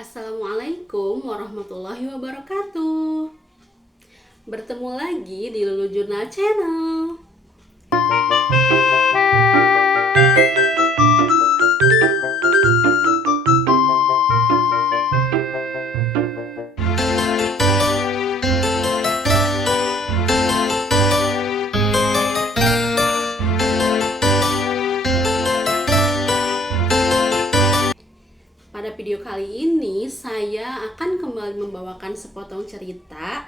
Assalamualaikum warahmatullahi wabarakatuh. Bertemu lagi di Lulu Jurnal Channel. Pada video kali ini saya akan kembali membawakan sepotong cerita,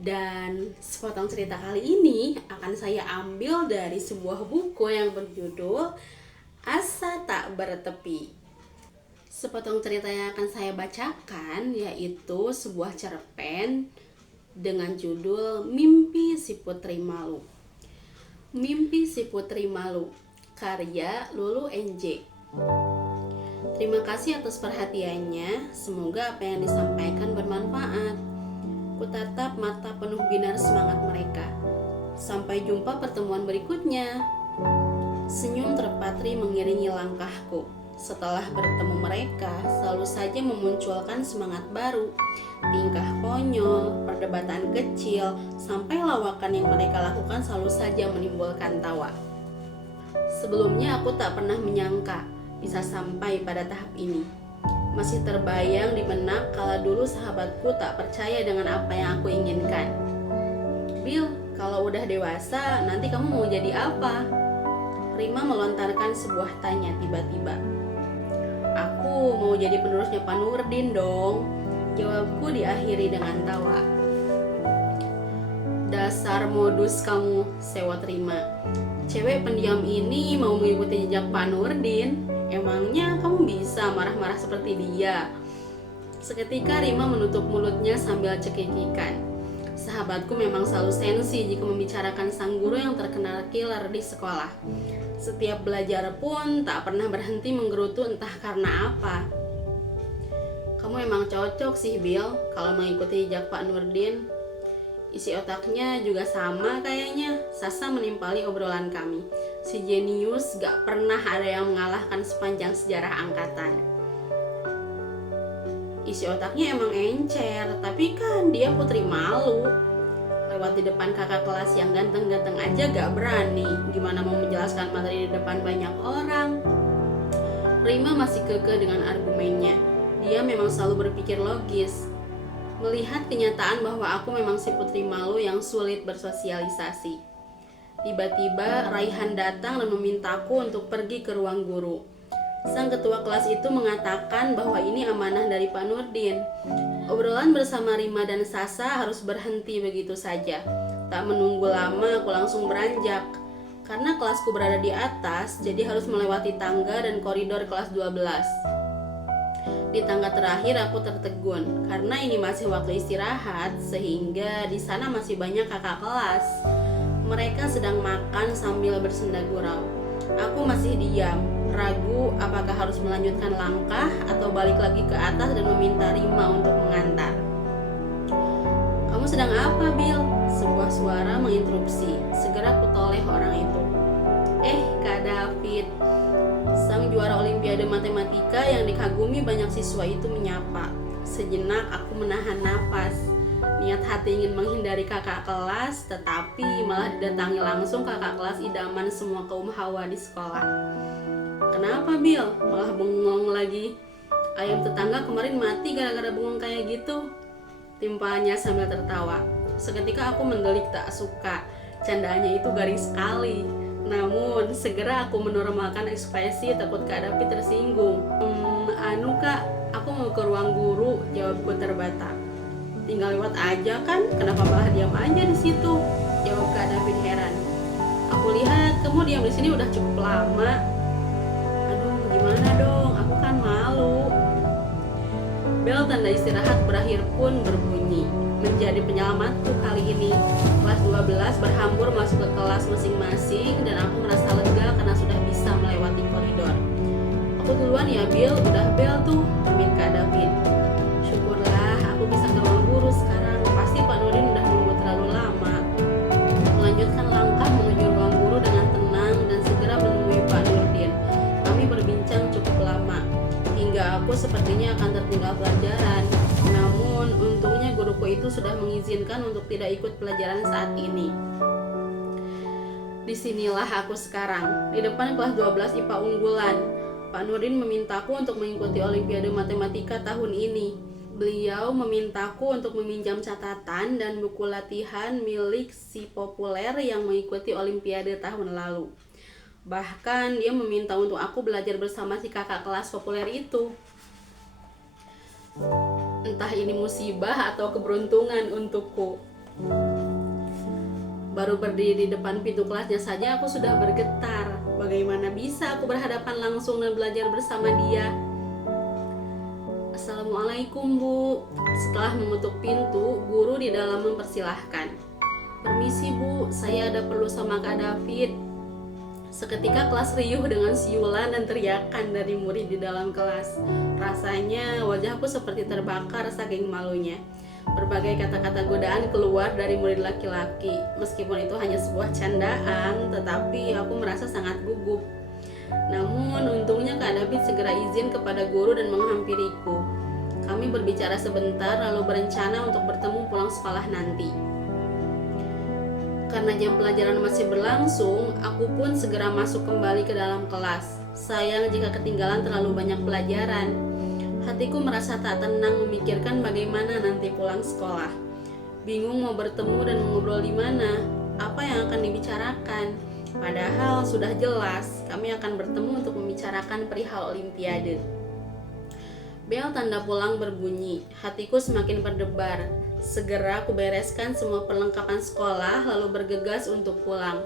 dan sepotong cerita kali ini akan saya ambil dari sebuah buku yang berjudul Asa Tak Bertepi. Sepotong cerita yang akan saya bacakan yaitu sebuah cerpen dengan judul Mimpi Si Putri Malu. Mimpi Si Putri Malu, karya Lulu NJ. Terima kasih atas perhatiannya, semoga apa yang disampaikan bermanfaat. Kutatap mata penuh binar semangat mereka. Sampai jumpa pertemuan berikutnya. Senyum terpatri mengiringi langkahku. Setelah bertemu mereka, selalu saja memunculkan semangat baru. Tingkah konyol, perdebatan kecil, sampai lawakan yang mereka lakukan selalu saja menimbulkan tawa. Sebelumnya aku tak pernah menyangka bisa sampai pada tahap ini. Masih terbayang di benak kala dulu sahabatku tak percaya dengan apa yang aku inginkan. "Bill, kalau udah dewasa nanti kamu mau jadi apa?" Rima melontarkan sebuah tanya tiba-tiba. "Aku mau jadi penerusnya Pak Nurdin dong," jawabku diakhiri dengan tawa. "Dasar modus kamu," sewot Rima. "Cewek pendiam ini mau mengikuti jejak Pak Nurdin. Emangnya kamu bisa marah-marah seperti dia?" Seketika Rima menutup mulutnya sambil cekikikan. Sahabatku memang selalu sensi jika membicarakan sang guru yang terkenal killer di sekolah. Setiap belajar pun tak pernah berhenti menggerutu entah karena apa. "Kamu emang cocok sih, Bill, kalau mengikuti jejak Pak Nurdin." Isi otaknya juga sama kayaknya, sasa menimpali obrolan kami. Si jenius gak pernah ada yang mengalahkan sepanjang sejarah angkatan. Isi otaknya emang encer, tapi kan dia putri malu. Lewat di depan kakak kelas yang ganteng-ganteng aja gak berani. Gimana mau menjelaskan materi di depan banyak orang? Rima masih kekeh dengan argumennya. Dia memang selalu berpikir logis. Melihat kenyataan bahwa aku memang si putri malu yang sulit bersosialisasi. Tiba-tiba Raihan datang dan memintaku untuk pergi ke ruang guru. Sang ketua kelas itu mengatakan bahwa ini amanah dari Pak Nurdin. Obrolan bersama Rima dan Sasa harus berhenti begitu saja. Tak menunggu lama aku langsung beranjak. Karena kelasku berada di atas, jadi harus melewati tangga dan koridor kelas 12. Di tangga terakhir aku tertegun karena ini masih waktu istirahat, sehingga di sana masih banyak kakak kelas. Mereka sedang makan sambil bersenda gurau. Aku masih diam, ragu apakah harus melanjutkan langkah atau balik lagi ke atas dan meminta Rima untuk mengantar. "Kamu sedang apa, Bill?" Sebuah suara menginterupsi. Segera kutoleh orang itu. Kak David." Sang juara olimpiade matematika yang dikagumi banyak siswa itu menyapa. Sejenak aku menahan nafas. Niat hati ingin menghindari kakak kelas, tetapi malah didatangi langsung kakak kelas idaman semua kaum hawa di sekolah. "Kenapa, Bill? Malah bengong lagi. Ayam tetangga kemarin mati gara-gara bengong kayak gitu," timpalnya sambil tertawa. Seketika aku mendelik tak suka. Candaannya itu garing sekali. Namun segera aku menormalkan ekspresi takut Kak David tersinggung. Kak, aku mau ke ruang guru," jawabku terbata. "Tinggal lewat aja kan, kenapa malah diam aja di situ?" jawab Kak David heran. "Aku lihat kamu diam di sini udah cukup lama." "Aduh, gimana dong, aku kan malu." Bel tanda istirahat berakhir pun berbunyi. Menjadi penyelamatku kali ini. Kelas 12 berhambur masuk ke kelas masing-masing dan aku merasa lega karena sudah bisa melewati koridor. "Aku duluan ya, Bill, udah bel tuh," pamit Kak David. Syukurlah aku bisa ke ruang guru sekarang. Pasti Pak Nurdin udah nunggu terlalu lama. Melanjutkan langkah menuju ruang guru dengan tenang dan segera menemui Pak Nurdin. Kami berbincang cukup lama hingga aku sepertinya akan tertinggal pelajaran sudah mengizinkan untuk tidak ikut pelajaran saat ini. Disinilah aku sekarang, di depan kelas 12 IPA unggulan. Pak Nurdin memintaku untuk mengikuti Olimpiade Matematika tahun ini. Beliau memintaku untuk meminjam catatan dan buku latihan milik si populer yang mengikuti Olimpiade tahun lalu. Bahkan dia meminta untuk aku belajar bersama si kakak kelas populer itu. Entah ini musibah atau keberuntungan untukku. Baru berdiri di depan pintu kelasnya saja aku sudah bergetar. Bagaimana bisa aku berhadapan langsung dan belajar bersama dia? Assalamualaikum, Bu. Setelah mengetuk pintu, guru di dalam mempersilahkan. Permisi, Bu, saya ada perlu sama Kak David. Seketika kelas riuh dengan siulan dan teriakan dari murid di dalam kelas. Rasanya wajahku seperti terbakar saking malunya. Berbagai kata-kata godaan keluar dari murid laki-laki. Meskipun itu hanya sebuah candaan, tetapi aku merasa sangat gugup. Namun untungnya Kak David segera izin kepada guru dan menghampiriku. Kami berbicara sebentar lalu berencana untuk bertemu pulang sekolah nanti. Karena jam pelajaran masih berlangsung, aku pun segera masuk kembali ke dalam kelas. Sayang jika ketinggalan terlalu banyak pelajaran. Hatiku merasa tak tenang memikirkan bagaimana nanti pulang sekolah. Bingung mau bertemu dan mengobrol di mana, apa yang akan dibicarakan. Padahal sudah jelas kami akan bertemu untuk membicarakan perihal Olimpiade. Bel tanda pulang berbunyi, hatiku semakin berdebar. Segera aku bereskan semua perlengkapan sekolah lalu bergegas untuk pulang.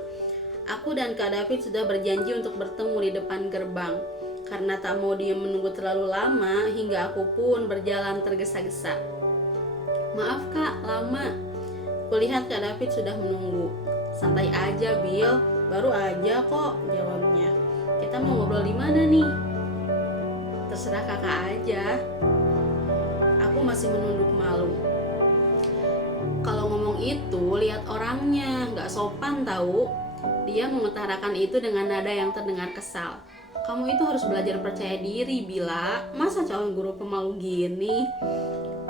Aku dan Kak David sudah berjanji untuk bertemu di depan gerbang. Karena tak mau dia menunggu terlalu lama, hingga aku pun berjalan tergesa-gesa. Maaf Kak, lama. Kulihat Kak David sudah menunggu. Santai aja Bill, baru aja kok, jawabnya. Kita mau ngobrol di mana nih? Terserah kakak aja. Aku masih menunduk malu. Kalau ngomong itu, lihat orangnya, gak sopan tahu. Dia mengutarakan itu dengan nada yang terdengar kesal. Kamu itu harus belajar percaya diri, Bila. Masa calon guru pemalu gini?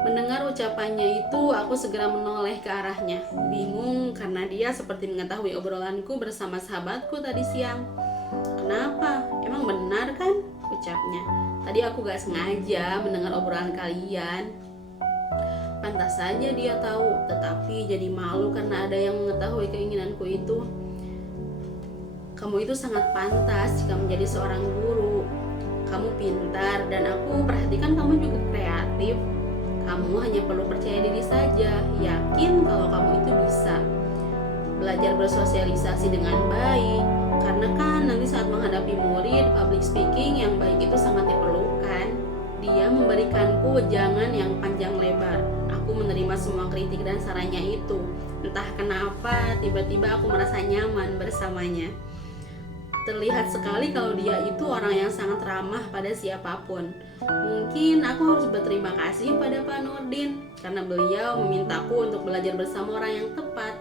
Mendengar ucapannya itu, aku segera menoleh ke arahnya. Bingung karena dia seperti mengetahui obrolanku bersama sahabatku tadi siang. Kenapa? Emang benar kan? Ucapnya. Tadi aku gak sengaja mendengar obrolan kalian. Pantas saja dia tahu, tetapi jadi malu karena ada yang mengetahui keinginanku itu. Kamu itu sangat pantas jika menjadi seorang guru. Kamu pintar dan aku perhatikan kamu juga kreatif. Kamu hanya perlu percaya diri saja, yakin kalau kamu itu bisa. Belajar bersosialisasi dengan baik, karena kan nanti saat menghadapi murid, public speaking yang baik itu sangat diperlukan. Dia memberikanku wejangan yang panjang lebar. Aku menerima semua kritik dan sarannya itu. Entah kenapa, tiba-tiba aku merasa nyaman bersamanya. Terlihat sekali kalau dia itu orang yang sangat ramah pada siapapun. Mungkin aku harus berterima kasih pada Pak Nurdin karena beliau memintaku untuk belajar bersama orang yang tepat.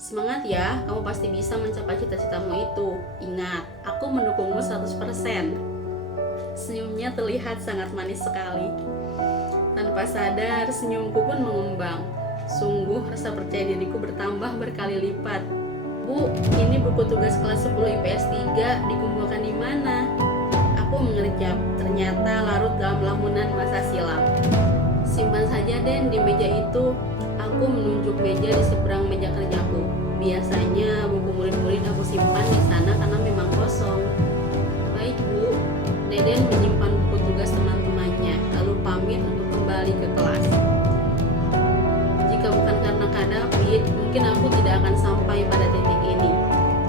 Semangat ya, kamu pasti bisa mencapai cita-citamu itu. Ingat, aku mendukungmu 100%. Senyumnya terlihat sangat manis sekali. Tanpa sadar, senyumku pun mengembang. Sungguh rasa percaya diriku bertambah berkali lipat. Bu, ini buku tugas kelas 10 IPS 3 dikumpulkan di mana? Aku mengerjap, ternyata larut dalam lamunan masa silam. Simpan saja Den di meja itu. Aku menunjuk meja di seberang meja kerjaku. Biasanya buku murid-murid aku simpan di sana karena memang kosong. Baik Bu, Deden menyimpan buku tugas teman-temannya, lalu pamit untuk kembali ke kelas. Jika bukan karena Kak David, mungkin aku tidak akan sampai pada titik ini.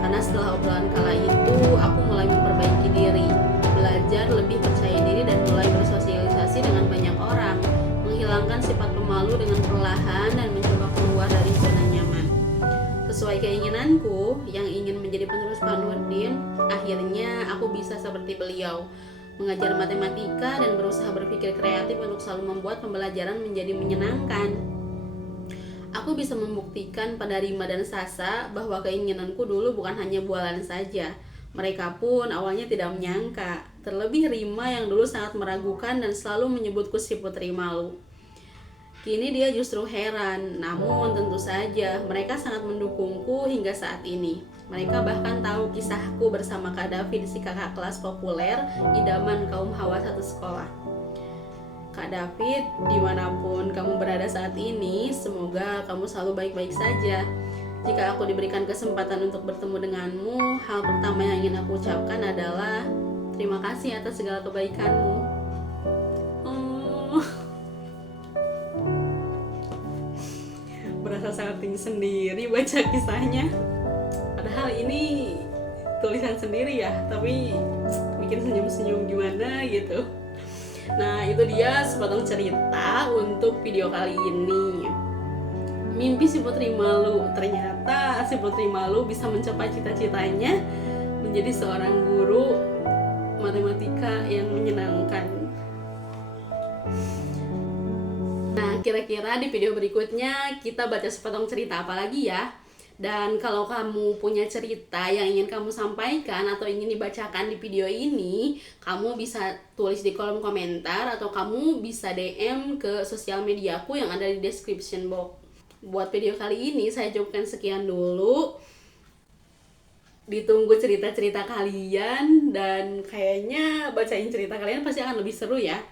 Karena setelah obrolan kala itu, aku mulai memperbaiki diri, belajar lebih percaya diri dan mulai bersosialisasi dengan banyak orang, menghilangkan sifat pemalu dengan perlahan dan mencoba keluar dari zona nyaman. Sesuai keinginanku, yang ingin menjadi penerus Pak Nurdin, akhirnya aku bisa seperti beliau, mengajar matematika dan berusaha berpikir kreatif untuk selalu membuat pembelajaran menjadi menyenangkan. Aku bisa membuktikan pada Rima dan Sasa bahwa keinginanku dulu bukan hanya bualan saja. Mereka pun awalnya tidak menyangka, terlebih Rima yang dulu sangat meragukan dan selalu menyebutku si putri malu. Kini dia justru heran, namun tentu saja mereka sangat mendukungku hingga saat ini. Mereka bahkan tahu kisahku bersama Kak David, si kakak kelas populer, idaman kaum hawa satu sekolah. Kak David, dimanapun kamu berada saat ini, semoga kamu selalu baik-baik saja. Jika aku diberikan kesempatan untuk bertemu denganmu, hal pertama yang ingin aku ucapkan adalah terima kasih atas segala kebaikanmu. Berasa sangat tinggi sendiri baca kisahnya. Padahal ini tulisan sendiri ya, tapi bikin senyum-senyum gimana gitu. Nah, itu dia sepotong cerita untuk video kali ini. Mimpi si Putri Malu. Ternyata si Putri Malu bisa mencapai cita-citanya menjadi seorang guru matematika yang menyenangkan. Nah, kira-kira di video berikutnya kita baca sepotong cerita apa lagi ya? Dan kalau kamu punya cerita yang ingin kamu sampaikan atau ingin dibacakan di video ini, kamu bisa tulis di kolom komentar atau kamu bisa DM ke sosial mediaku yang ada di description box. Buat video kali ini saya cukupkan sekian dulu. Ditunggu cerita-cerita kalian, dan kayaknya bacain cerita kalian pasti akan lebih seru ya.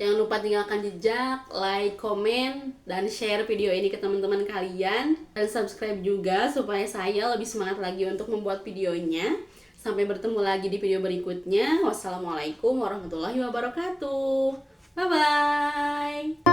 Jangan lupa tinggalkan jejak, like, komen, dan share video ini ke teman-teman kalian. Dan subscribe juga supaya saya lebih semangat lagi untuk membuat videonya. Sampai bertemu lagi di video berikutnya. Wassalamualaikum warahmatullahi wabarakatuh. Bye-bye.